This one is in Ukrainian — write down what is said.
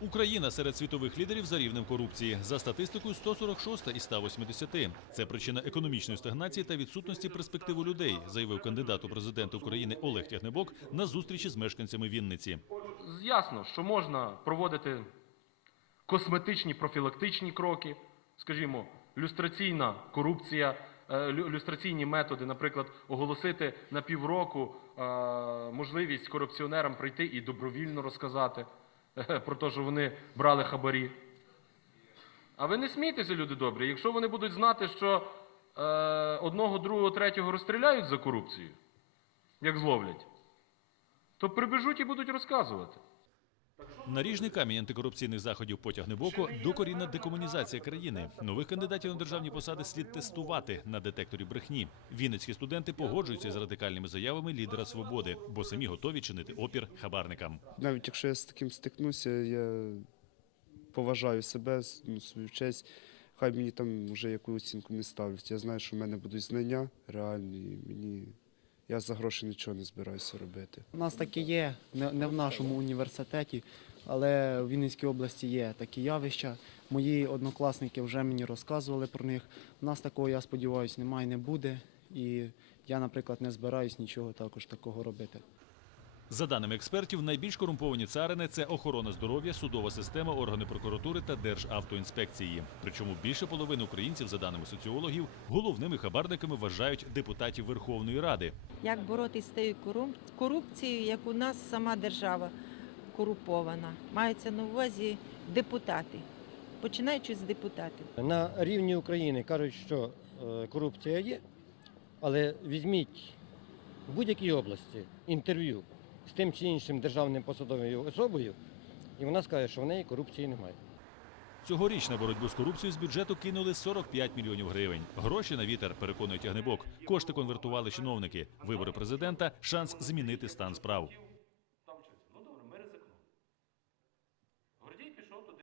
Україна серед світових лідерів за рівнем корупції. За статистикою 146 із 180. Це причина економічної стагнації та відсутності перспектив у людей, заявив кандидат у президенти України Олег Тягнебок на зустрічі з мешканцями Вінниці. Ясно, що можна проводити косметичні профілактичні кроки, скажімо, люстраційна корупція, е, люстраційні методи, наприклад, оголосити на півроку е, можливість корупціонерам прийти і добровільно розказати про те, що вони брали хабарі. А ви не смійтеся, люди добрі, якщо вони будуть знати, що е, одного, другого, третього розстріляють за корупцію, як зловлять, то прибіжуть і будуть розказувати. Наріжний камінь антикорупційних заходів по Тягнебоку – докорінна декомунізація країни. Нових кандидатів на державні посади слід тестувати на детекторі брехні. Вінницькі студенти погоджуються з радикальними заявами лідера свободи, бо самі готові чинити опір хабарникам. Навіть якщо я з таким стикнуся, я поважаю себе, ну, свою честь. Хай мені там вже яку оцінку не ставлять. Я знаю, що в мене будуть знання реальні. Мені я за гроші нічого не збираюся робити. У нас таке є, не, в нашому університеті, але в Вінницькій області є такі явища. Мої однокласники вже мені розказували про них. У нас такого, я сподіваюся, немає, не буде. І я, наприклад, не збираюсь нічого також такого робити. За даними експертів, найбільш корумповані царини – це охорона здоров'я, судова система, органи прокуратури та Державтоінспекції. Причому більше половини українців, за даними соціологів, головними хабарниками вважають депутатів Верховної Ради. Як боротися з тією корум- корупцією, як у нас сама держава корумпована. Мається на увазі депутати, починаючи з депутатів. На рівні України кажуть, що е, корупція є, але візьміть в будь-якій області інтерв'ю з тим чи іншим державним посадовою особою, і вона скаже, що в неї корупції немає. Цьогоріч на боротьбу з корупцією з бюджету кинули 45 мільйонів гривень. Гроші на вітер, переконує Тягнебок. Кошти конвертували чиновники. Вибори президента – шанс змінити стан справ.